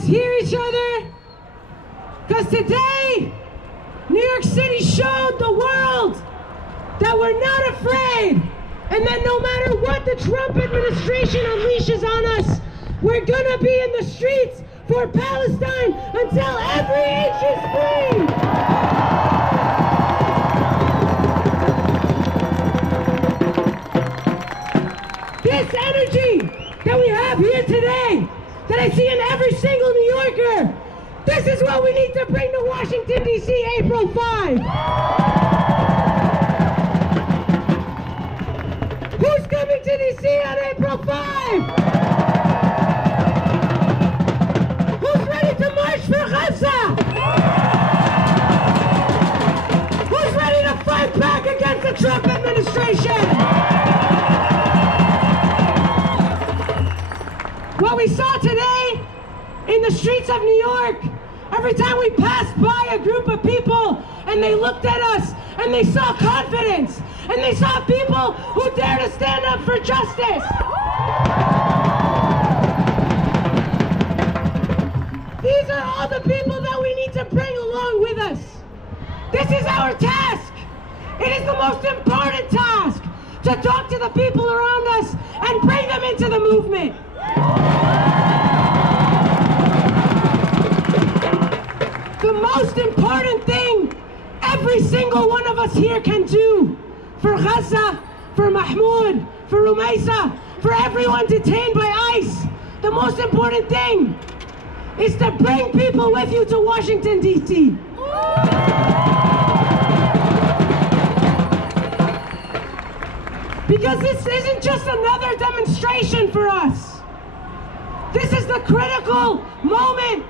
us hear each other? Because today, New York City showed the world that we're not afraid, and that no matter what the Trump administration unleashes on us, we're gonna be in the streets for Palestine until every inch is free. This energy that we have here today, that I see in every single New Yorker, this is what we need to bring to Washington, D.C. April 5. Who's coming to D.C. on April 5? Who's ready to march for Gaza? Who's ready to fight back against the Trump administration? What we saw today in the streets of New York, every time we passed by a group of people and they looked at us and they saw confidence and they saw people who dare to stand up for justice. These are all the people that we need to bring along with us. This is our task. It is the most important task to talk to the people around us and bring them into the movement. The most important thing every single one of us here can do for Gaza, for Mahmoud, for Rumaisa, for everyone detained by ICE, the most important thing is to bring people with you to Washington, D.C. Because this isn't just another demonstration for us. This is the critical moment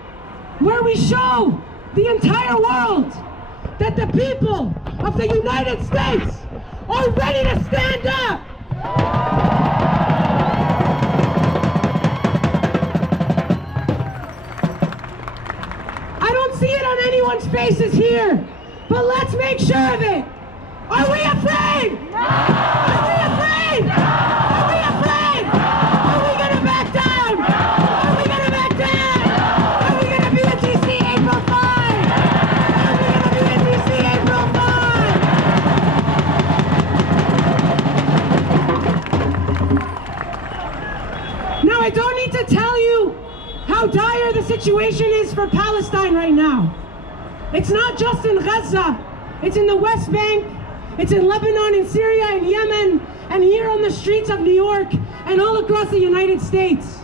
where we show the entire world that the people of the United States are ready to stand up. I don't see it on anyone's faces here, but let's make sure of it. Are we afraid? No! Are we afraid? No! Are we afraid? No! Are we gonna back down? No! Are we gonna back down? No! Are we gonna be in DC April 5? Are we gonna be in DC April 5? Now, I don't need to tell you how dire the situation is for Palestine right now. It's not just in Gaza, it's in the West Bank, it's in Lebanon, in Syria, in Yemen, and here on the streets of New York, and all across the United States.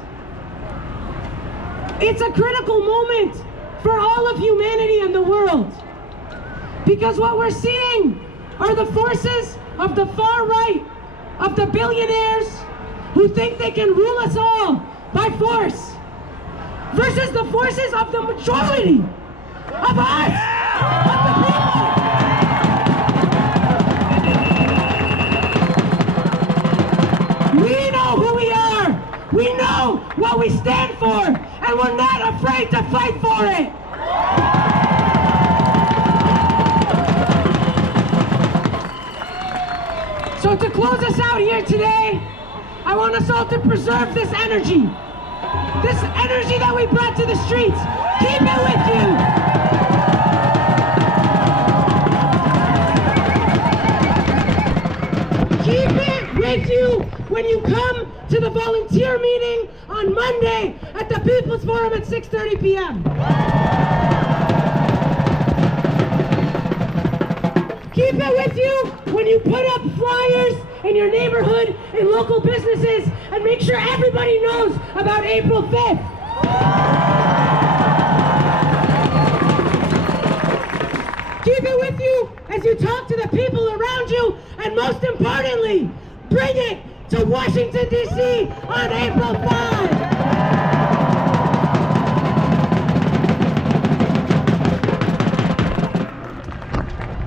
It's a critical moment for all of humanity and the world. Because what we're seeing are the forces of the far right, of the billionaires who think they can rule us all by force, versus the forces of the majority, of us, of the people. We know who we are, we know what we stand for, and we're not afraid to fight for it. So to close us out here today, I want us all to preserve this energy that we brought to the streets. Keep it with you. Keep it with you when you come to the volunteer meeting on Monday at the People's Forum at 6:30 p.m. Keep it with you when you put up flyers in your neighborhood, in local businesses, and make sure everybody knows about April 5th. Keep it with you as you talk to the people around you, and most importantly, bring it to Washington, D.C. on April 5.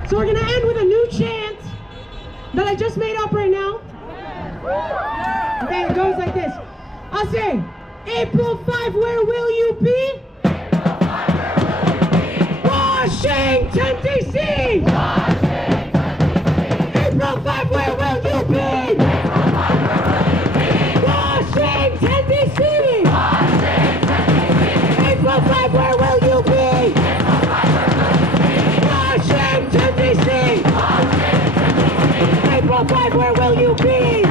So we're gonna end with a new chant that I just made up right now. Okay, it goes like this. I'll say, April 5, where will you be? Washington, D.C. April 5, where will you be? Washington, D.C. April 205, where will you be?